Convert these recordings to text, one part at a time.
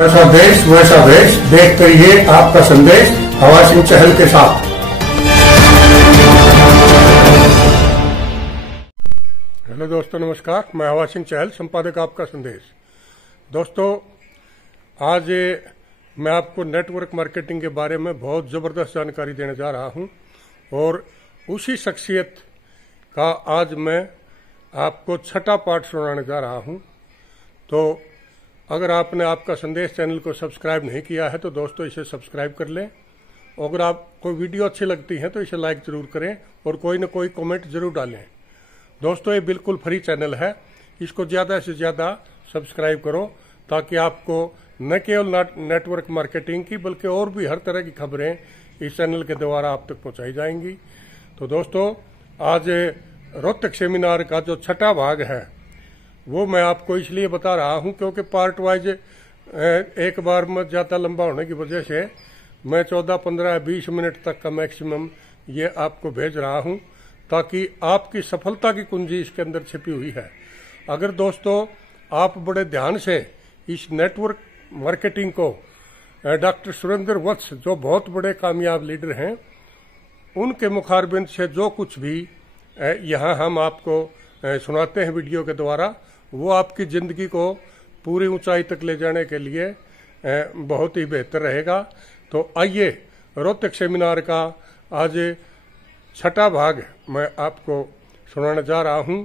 जैसा देश वैसा वेश, देखते रहिए आपका संदेश हवा सिंह चहल के साथ। हेलो दोस्तों, नमस्कार। मैं हवा सिंह चहल, संपादक आपका संदेश। दोस्तों, आज मैं आपको नेटवर्क मार्केटिंग के बारे में बहुत ज़बरदस्त जानकारी देने जा रहा हूं और उसी शख्सियत का आज मैं आपको छठा पार्ट सुनाने जा रहा हूं। तो अगर आपने आपका संदेश चैनल को सब्सक्राइब नहीं किया है तो दोस्तों इसे सब्सक्राइब कर लें। अगर आपको वीडियो अच्छी लगती है तो इसे लाइक ज़रूर करें और कोई ना कोई कमेंट ज़रूर डालें। दोस्तों, ये बिल्कुल फ्री चैनल है, इसको ज़्यादा से ज़्यादा सब्सक्राइब करो ताकि आपको न केवल नेटवर्क मार्केटिंग की बल्कि और भी हर तरह की खबरें इस चैनल के द्वारा आप तक पहुंचाई जाएंगी। तो दोस्तों, आज रोहतक सेमिनार का जो छठा भाग है वो मैं आपको इसलिए बता रहा हूं क्योंकि पार्ट वाइज एक बार में ज़्यादा लंबा होने की वजह से मैं 14, 15, 20 मिनट तक का मैक्सिमम ये आपको भेज रहा हूं ताकि आपकी सफलता की कुंजी इसके अंदर छिपी हुई है। अगर दोस्तों आप बड़े ध्यान से इस नेटवर्क मार्केटिंग को डॉक्टर सुरेंद्र वत्स, जो बहुत बड़े कामयाब लीडर हैं, उनके मुखारबिंद से जो कुछ भी यहाँ हम आपको सुनाते हैं वीडियो के द्वारा, वो आपकी ज़िंदगी को पूरी ऊंचाई तक ले जाने के लिए बहुत ही बेहतर रहेगा। तो आइए, रोहतक सेमिनार का आज छठा भाग मैं आपको सुनाने जा रहा हूं।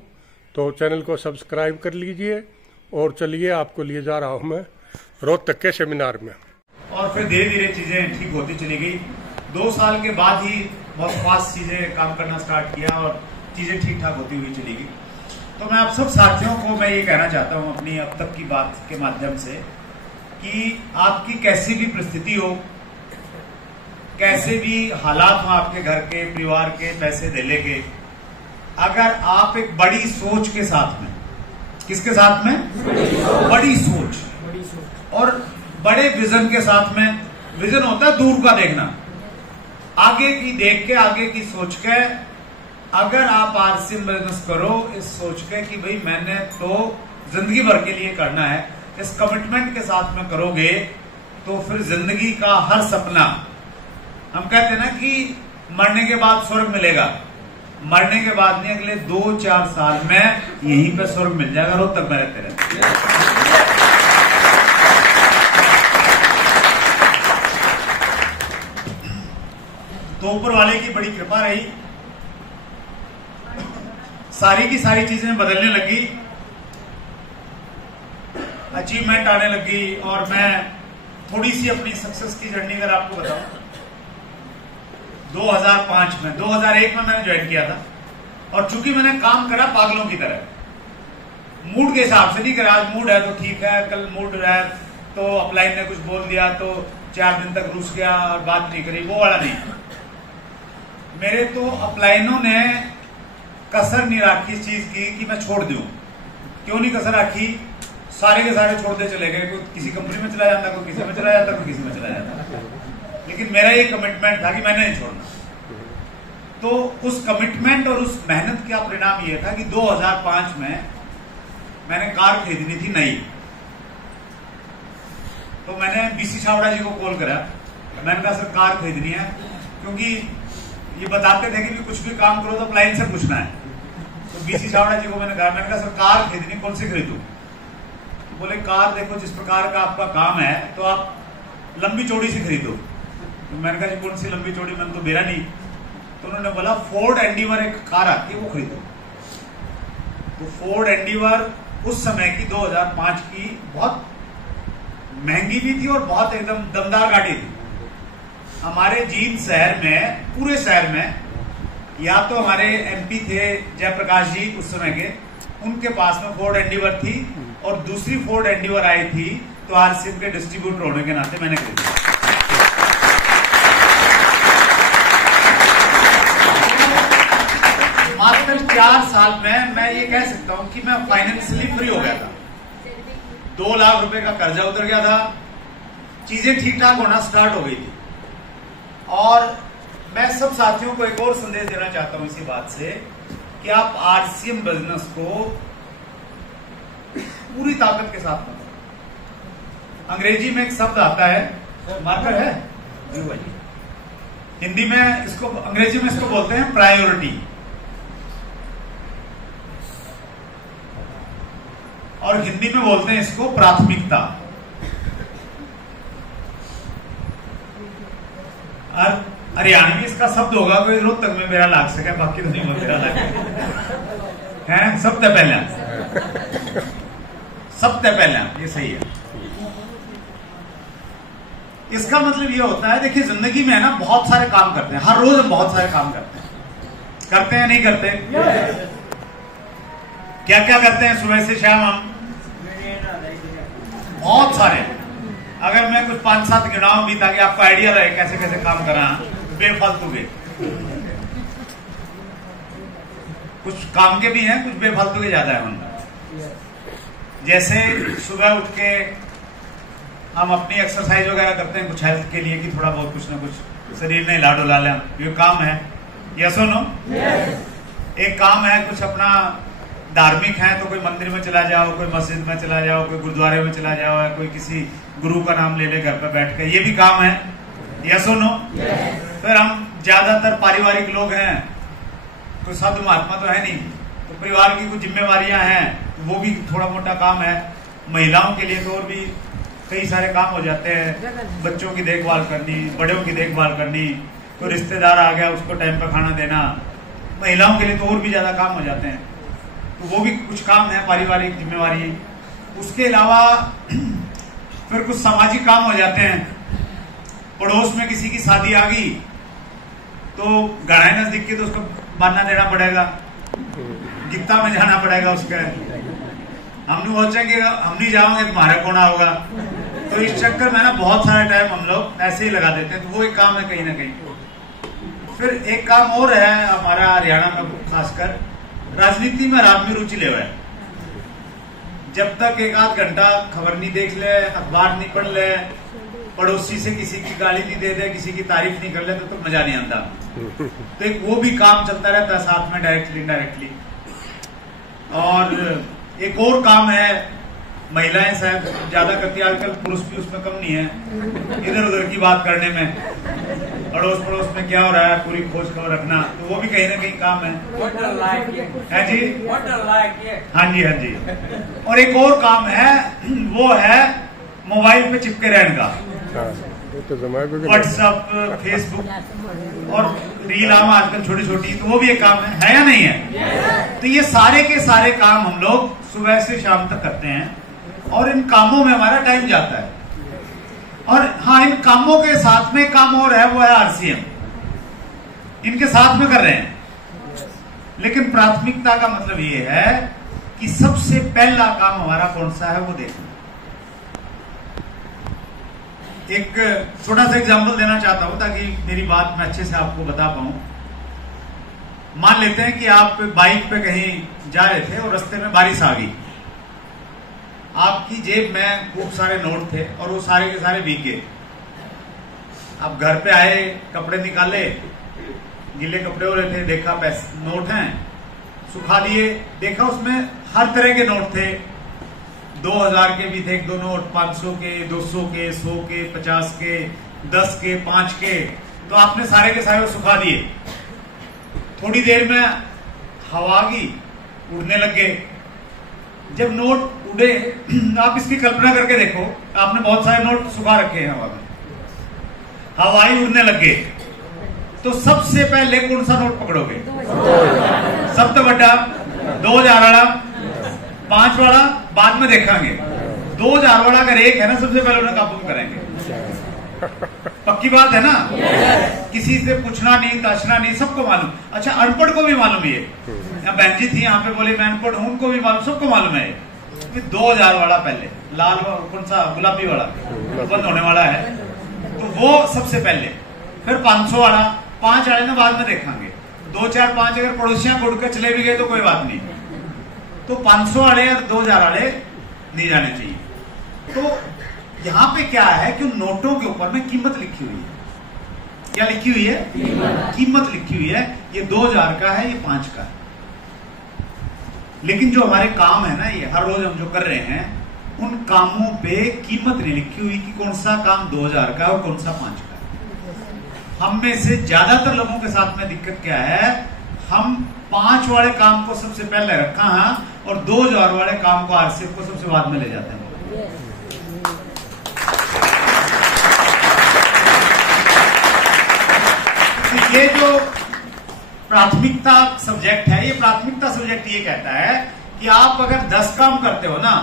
तो चैनल को सब्सक्राइब कर लीजिए और चलिए आपको लिए जा रहा हूं मैं रोहतक के सेमिनार में। और फिर धीरे धीरे चीजें ठीक होती चली गई। 2 साल के बाद ही बहुत फास्ट चीजें काम करना स्टार्ट किया और चीजें ठीक ठाक होती हुई चली गई। तो मैं आप सब साथियों को मैं ये कहना चाहता हूं अपनी अब तक की बात के माध्यम से कि आपकी कैसी भी परिस्थिति हो, कैसे भी हालात हो आपके घर के, परिवार के, पैसे देने के, अगर आप एक बड़ी सोच के साथ में, किसके साथ में? बड़ी सोच और बड़े विजन के साथ में। विजन होता है दूर का देखना, आगे की देख के, आगे की सोच के। अगर आप आरसीएम बिजनेस करो इस सोच के कि भाई मैंने तो जिंदगी भर के लिए करना है, इस कमिटमेंट के साथ में करोगे तो फिर जिंदगी का हर सपना, हम कहते हैं ना कि मरने के बाद स्वर्ग मिलेगा, मरने के बाद नहीं, अगले 2-4 साल में यहीं पे स्वर्ग मिल जाएगा। रोहतक में रहते रहते तो ऊपर वाले की बड़ी कृपा रही, सारी की सारी चीजें बदलने लगी, अचीवमेंट आने लगी। और मैं थोड़ी सी अपनी सक्सेस की जर्नी अगर आपको बताऊं, 2005 में, 2001 में मैंने ज्वाइन किया था और चूंकि मैंने काम करा पागलों की तरह, मूड के हिसाब से नहीं करा। आज मूड है तो ठीक है, कल मूड है तो अपलाइन ने कुछ बोल दिया तो 4 दिन तक रुस गया और बात नहीं करी, वो वाला नहीं। मेरे तो अपलाइनों ने कसर नहीं रखी इस चीज की कि मैं छोड़ दूं। क्यों नहीं कसर रखी? सारे के सारे छोड़ते चले गए। कोई किसी कंपनी में चला जाता, कोई किसी में चला जाता, कोई किसी में चला जाता, लेकिन मेरा ये कमिटमेंट था कि मैंने नहीं छोड़ना। तो उस कमिटमेंट और उस मेहनत का परिणाम ये था कि 2005 में मैंने कार खरीदनी थी नई। तो मैंने बीसी छावड़ा जी को कॉल करा, मैंने कहा सर कार खरीदनी है, क्योंकि ये बताते थे कि कुछ भी काम करो तो अपलाइन से पूछना है। तो बीसी छावड़ा जी को मैंने कहा सर कार खरीदनी, कौन सी खरीदूं? तो बोले कार देखो जिस प्रकार का आपका काम है तो आप लंबी चौड़ी सी खरीदो। तो मैंने कहा जी कौन सी लंबी चौड़ी, मैंने तो बेरा नहीं। तो उन्होंने बोला फोर्ड एंडीवर एक कार आती है वो खरीदो। तो फोर्ड एंडीवर उस समय की 2005 की बहुत महंगी भी थी और बहुत एकदम दमदार गाड़ी थी। हमारे जींद शहर में, पूरे शहर में, या तो हमारे एमपी थे जयप्रकाश जी उस समय के, उनके पास में फोर्ड एंडीवर थी और दूसरी फोर्ड एंडीवर आई थी तो आरसीएम के डिस्ट्रीब्यूटर होने के नाते मैंने खरीदी। मात्र 4 साल में मैं ये कह सकता हूं कि मैं फाइनेंशियली फ्री हो गया था। 2 लाख रुपए का कर्जा उतर गया था, चीजें ठीक ठाक होना स्टार्ट हो गई थी। और मैं सब साथियों को एक और संदेश देना चाहता हूं इसी बात से कि आप आरसीएम बिजनेस को पूरी ताकत के साथ मत, अंग्रेजी में एक शब्द आता है, मार्कर है, हिंदी में इसको, अंग्रेजी में इसको बोलते हैं प्रायोरिटी, और हिंदी में बोलते हैं इसको प्राथमिकता। हरियाणवी इसका शब्द होगा कोई रोहतक में मेरा लाग सके, बाकी तो नहीं मेरा लागे है। सबसे पहला ये सही है। इसका मतलब ये होता है, देखिए जिंदगी में है ना बहुत सारे काम करते हैं, हर रोज हम बहुत सारे काम करते हैं नहीं करते? क्या क्या करते हैं सुबह से शाम हम? बहुत सारे। अगर मैं कुछ 5-7 गिनाऊं भी ताकि आपको आइडिया रहे कैसे कैसे काम करा, बेफालतू के, कुछ काम के भी हैं, कुछ बेफालतू के ज्यादा है उनका। जैसे सुबह उठ के हम अपनी एक्सरसाइज वगैरह करते हैं कुछ हेल्थ के लिए, कि थोड़ा बहुत कुछ ना कुछ शरीर में हिला डुला लें, ये काम है। यस और नो? एक काम है कुछ अपना धार्मिक है तो कोई मंदिर में चला जाओ, कोई मस्जिद में चला जाओ, कोई गुरुद्वारे में चला जाओ, या कोई किसी गुरु का नाम ले ले घर पे बैठ के, ये भी काम है। यस और नो? फिर हम ज्यादातर पारिवारिक लोग हैं, तो साधु महात्मा तो है नहीं, तो परिवार की कुछ जिम्मेवारियां हैं, वो भी थोड़ा मोटा काम है। महिलाओं के लिए तो और भी कई सारे काम हो जाते हैं, बच्चों की देखभाल करनी, बड़ों की देखभाल करनी, कोई रिश्तेदार आ गया उसको टाइम पर खाना देना, महिलाओं के लिए तो और भी ज्यादा काम हो जाते हैं, तो वो भी कुछ काम है, पारिवारिक जिम्मेवारी। उसके अलावा फिर कुछ सामाजिक काम हो जाते हैं। पड़ोस में किसी की शादी आ गई तो गढ़ाई नजदीक की, तो उसको बांधना देना पड़ेगा, गित्ता में जाना पड़ेगा उसके, हम नहीं पहुंचेंगे, हम नहीं जाओगे तुम्हारा कौन होगा। तो इस चक्कर में ना बहुत सारा टाइम हम लोग ऐसे ही लगा देते हैं, तो वो एक काम है कहीं ना कहीं। फिर एक काम और है हमारा हरियाणा में खासकर, राजनीति में रात में रुचि ले हुआ है। जब तक 1-8 घंटा खबर नहीं देख ले, अखबार नहीं पढ़ ले, पड़ोसी से किसी की गाली नहीं दे दे, किसी की तारीफ नहीं कर ले, तो मजा नहीं आता। तो एक वो भी काम चलता रहता है साथ में, डायरेक्टली इनडायरेक्टली। और एक और काम है, महिलाएं शायद ज्यादा करती है आजकल, पुरुष भी उसमें कम नहीं है, इधर उधर की बात करने में, पड़ोस पड़ोस में क्या हो रहा है पूरी खोज खबर रखना, तो वो भी कहीं ना कहीं काम है। है जी? हाँ जी, हाँ जी। और एक और काम है, वो है मोबाइल पे चिपके रहने का, व्हाट्सएप, फेसबुक और रील आम आजकल छोटी छोटी, तो वो भी एक काम है या नहीं है? तो ये सारे के सारे काम हम लोग सुबह से शाम तक करते हैं, और इन कामों में हमारा टाइम जाता है। और हाँ, इन कामों के साथ में काम और है, वो है आरसीएम, इनके साथ में कर रहे हैं। लेकिन प्राथमिकता का मतलब ये है कि सबसे पहला काम हमारा कौन सा है वो देखना। एक छोटा सा एग्जांपल देना चाहता हूं ताकि मेरी बात मैं अच्छे से आपको बता पाऊं। मान लेते हैं कि आप बाइक पे कहीं जा रहे थे और रास्ते में बारिश आ गई, आपकी जेब में खूब सारे नोट थे और वो सारे के सारे भीगे। आप घर पे आए, कपड़े निकाले, गीले कपड़े हो रहे थे, देखा पैसे नोट हैं, सुखा लिए, देखा उसमें हर तरह के नोट थे, 2000 के भी थे, 2 नोट, 500 के, 200 के, 100 के, 50 के, 10 के, 5 के, तो आपने सारे के सारे सुखा दिए। थोड़ी देर में हवा आ गई, उड़ने लग गए। जब नोट उड़े, आप इसकी कल्पना करके देखो, आपने बहुत सारे नोट सुखा रखे हैं हवा में, हवाई उड़ने लग गए, तो सबसे पहले कौन सा नोट पकड़ोगे? सबसे बड़ा 2000 वाला, 5 वाला बाद में देखेंगे, 2000 वाला अगर एक है ना, सबसे पहले उन्हें काबू करेंगे। पक्की बात है ना? किसी से पूछना नहीं, ताशना नहीं, सबको मालूम। अच्छा, अनपढ़ को भी मालूम है। यहाँ बहन जी थी, यहाँ पे बोले मैं अनपढ़ हूं, उनको भी मालूम, सबको मालूम है कि 2000 वाला पहले, लाल कौन सा, गुलाबी वाला बंद होने वाला है, तो वो सबसे पहले। फिर 500 वाला, 5 वाले ना बाद में देखेंगे, 2, 4, 5 अगर पड़ोसियां उड़ कर चले भी गए तो कोई बात नहीं, तो 500 वाले और 2000 वाले नहीं जाने चाहिए। तो यहां पे क्या है कि नोटों के ऊपर में कीमत लिखी हुई है। क्या लिखी हुई है? कीमत लिखी हुई है। ये 2000 का है, ये 5 का है। लेकिन जो हमारे काम है ना, ये हर रोज हम जो कर रहे हैं, उन कामों पे कीमत नहीं लिखी हुई कि कौन सा काम 2000 का और कौन सा 5 का। हम में से ज्यादातर लोगों के साथ में दिक्कत क्या है, हम 5 वाले काम को सबसे पहले रखा है और 2000 वाले काम को आरसीएफ को सबसे बाद में ले जाते हैं। तो ये जो प्राथमिकता सब्जेक्ट है, ये प्राथमिकता सब्जेक्ट ये कहता है कि आप अगर 10 काम करते हो ना,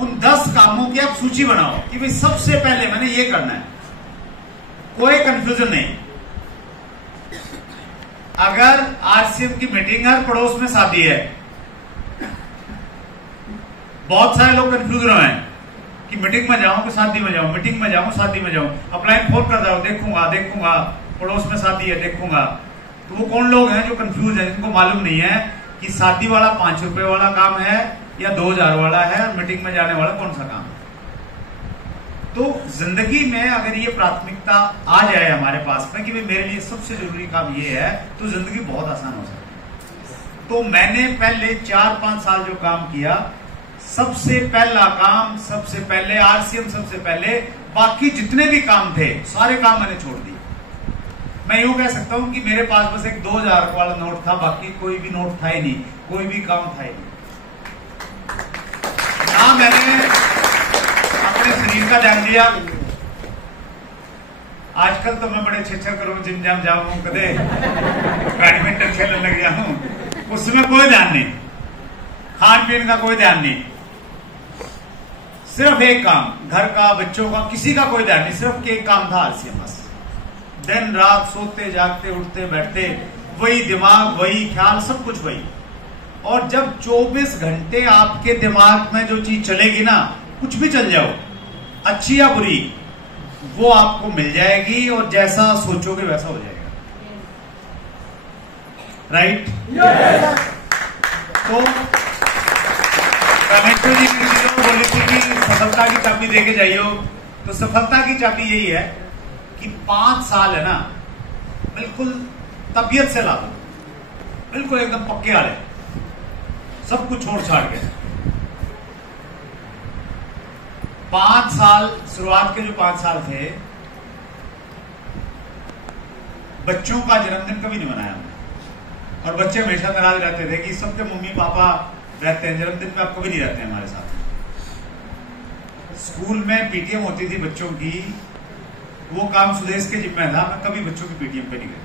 उन 10 कामों की आप सूची बनाओ कि भाई सबसे पहले मैंने ये करना है, कोई कंफ्यूजन नहीं। अगर आरसीएम की मीटिंग है, पड़ोस में शादी है, बहुत सारे लोग कंफ्यूज रहे हैं कि मीटिंग में जाऊं कि शादी में जाऊं, मीटिंग में जाऊं शादी में जाऊं, अपना फोन कर रहा हूं, देखूंगा पड़ोस में शादी है देखूंगा। तो वो कौन लोग हैं जो कंफ्यूज है, जिनको मालूम नहीं है कि शादी वाला 5 रुपए वाला काम है या 2000 वाला है, मीटिंग में जाने वाला कौन सा काम है। तो जिंदगी में अगर ये प्राथमिकता आ जाए हमारे पास में कि भाई मेरे लिए सबसे जरूरी काम ये है, तो जिंदगी बहुत आसान हो सकती है। तो मैंने पहले 4-5 साल जो काम किया, सबसे पहला काम सबसे पहले आरसीएम, सबसे पहले, बाकी जितने भी काम थे सारे काम मैंने छोड़ दिए। मैं यूं कह सकता हूं कि मेरे पास बस एक 2000 वाला नोट था, बाकी कोई भी नोट था ही नहीं, कोई भी काम था ही नहीं। ना मैंने अपने शरीर का ध्यान दिया। आजकल तो मैं बड़े अच्छे करूं, जिम जाम जाऊं, कदे बैडमिंटन खेलने लग गया हूं, उसमें कोई ध्यान नहीं, खान पीन का कोई ध्यान नहीं, सिर्फ एक काम, घर का, बच्चों का, किसी का कोई ध्यान नहीं, सिर्फ एक काम था आरसीएम। बस दिन रात सोते जागते उठते बैठते वही दिमाग, वही ख्याल, सब कुछ वही। और जब 24 घंटे आपके दिमाग में जो चीज चलेगी ना, कुछ भी चल जाओ, अच्छी या बुरी, वो आपको मिल जाएगी और जैसा सोचोगे वैसा हो जाएगा। राइट? तो रामेश्वर जी ने बोली थी कि सफलता की चाबी देके जाइयो, तो सफलता की चाबी यही है कि 5 साल है ना, बिल्कुल तबीयत से ला दो, बिल्कुल एकदम पक्के वाले, सब कुछ छोड़ छाड़ के 5 साल, शुरुआत के जो 5 साल थे, बच्चों का जन्मदिन कभी नहीं मनाया हमने। और बच्चे हमेशा नाराज रहते थे कि सबके मम्मी पापा रहते हैं, जन्मदिन पे आप कभी नहीं रहते हैं हमारे साथ। स्कूल में पीटीएम होती थी बच्चों की, वो काम सुदेश के जिम्मे था, मैं कभी बच्चों की पीटीएम पे नहीं गया।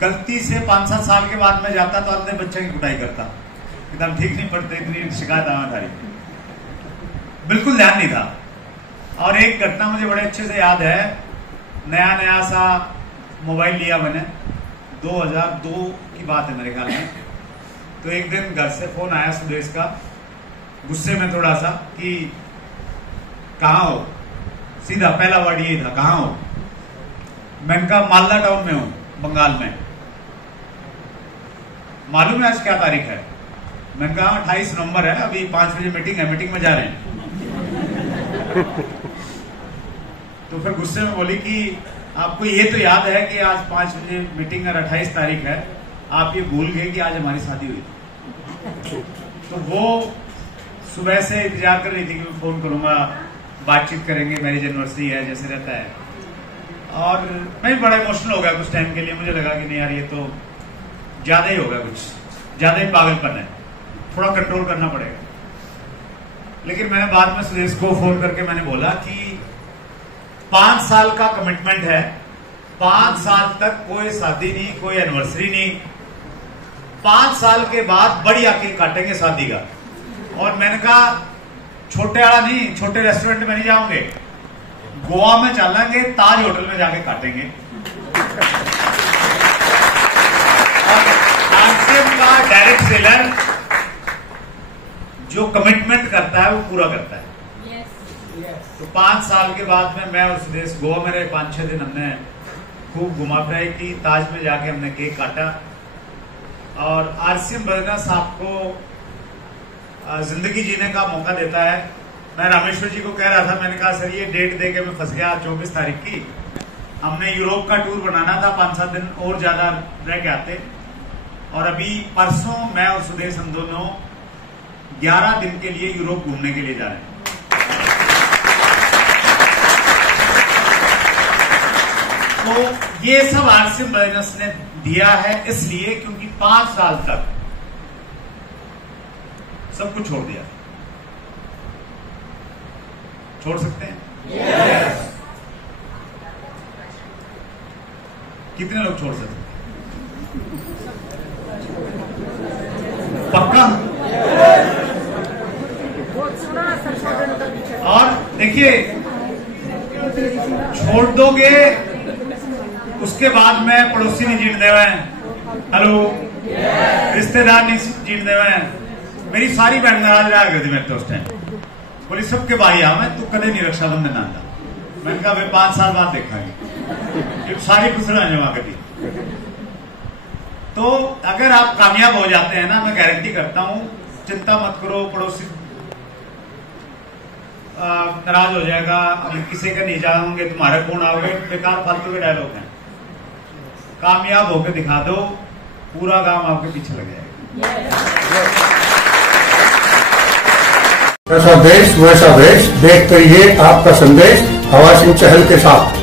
गलती से 5-7 साल के बाद में जाता तो अंदर बच्चे की कुटाई करता, एकदम ठीक नहीं पढ़ते, इतनी शिकायत आवाधारी, बिल्कुल ध्यान नहीं था। और एक घटना मुझे बड़े अच्छे से याद है, नया सा मोबाइल लिया मैंने, 2002 की बात है मेरे ख्याल में। तो एक दिन घर से फोन आया सुदेश का, गुस्से में थोड़ा सा, कि कहाँ हो, सीधा पहला वर्ड यही था, कहाँ हो। मैंने कहा मालदा टाउन में हूं, बंगाल में। मालूम है आज क्या तारीख है? मैंने कहा 28 नवंबर है, अभी 5 बजे मीटिंग है, मीटिंग में जा रहे हैं। तो फिर गुस्से में बोली कि आपको ये तो याद है कि आज 5 बजे मीटिंग और 28 तारीख है, आप ये भूल गए कि आज हमारी शादी हुई थी। तो वो सुबह से इंतजार कर रही थी कि मैं फोन करूंगा, बातचीत करेंगे, मैरिज एनिवर्सरी है, जैसे रहता है। और मैं भी बड़ा इमोशनल हो गया कुछ टाइम के लिए, मुझे लगा कि नहीं यार, ये तो ज्यादा ही होगा, कुछ ज्यादा ही पागलपन है, थोड़ा कंट्रोल करना पड़ेगा। लेकिन मैंने बाद में सुदेश को फोन करके मैंने बोला कि 5 साल का कमिटमेंट है, 5 साल तक कोई शादी नहीं, कोई एनिवर्सरी नहीं, 5 साल के बाद बढ़िया केक काटेंगे शादी का। और मैंने कहा छोटे वाला नहीं, छोटे रेस्टोरेंट में नहीं जाओगे, गोवा में चलेंगे, ताज होटल में जाके काटेंगे। और आरसीएम का डायरेक्ट सेलर जो कमिटमेंट करता है वो पूरा करता है। तो 5 साल के बाद में मैं और सुदेश गोवा में रहे, 5-6 दिन हमने खूब घुमा फिराई की, ताज में जाके हमने केक काटा। और आरसीएम बिजनेस आपको जिंदगी जीने का मौका देता है। मैं रामेश्वर जी को कह रहा था, मैंने कहा सर ये डेट दे के मैं फंस गया, 24 तारीख की। हमने यूरोप का टूर बनाना था, 5-7 दिन और ज्यादा रह के आते। और अभी परसों मैं और सुदेश हम दोनों 11 दिन के लिए यूरोप घूमने के लिए जा रहे हैं। तो ये सब आरसीएम बिजनेस ने दिया है इसलिए क्योंकि 5 साल तक सब कुछ छोड़ दिया। छोड़ सकते हैं? yes. कितने लोग छोड़ सकते हैं? पक्का? और देखिए, छोड़ दोगे उसके बाद में पड़ोसी नहीं जीत देवे, हेलो, रिश्तेदार नहीं जीत देवे। मेरी सारी बहन नाराज रहा करती मेरे तो उस टाइम, बोली सबके भाई आ मैं, तू कदे नहीं रक्षाबंधन आता। मैंने कहा वे 5 साल बाद देखा सारी खुशरा जमा करी। तो अगर आप कामयाब हो जाते हैं ना, मैं गारंटी करता हूं, चिंता मत करो, पड़ोसी नाराज हो जाएगा, हम किसी का नहीं जाओगे, तुम्हारे कौन आओगे, बेकार फालतू के डायलॉग हैं। कामयाब होकर दिखा दो, पूरा गांव आपके पीछे लग जाएगा। जैसा देश वैसा देश, देखते रहिए आपका संदेश हवा सिंह चहल के साथ।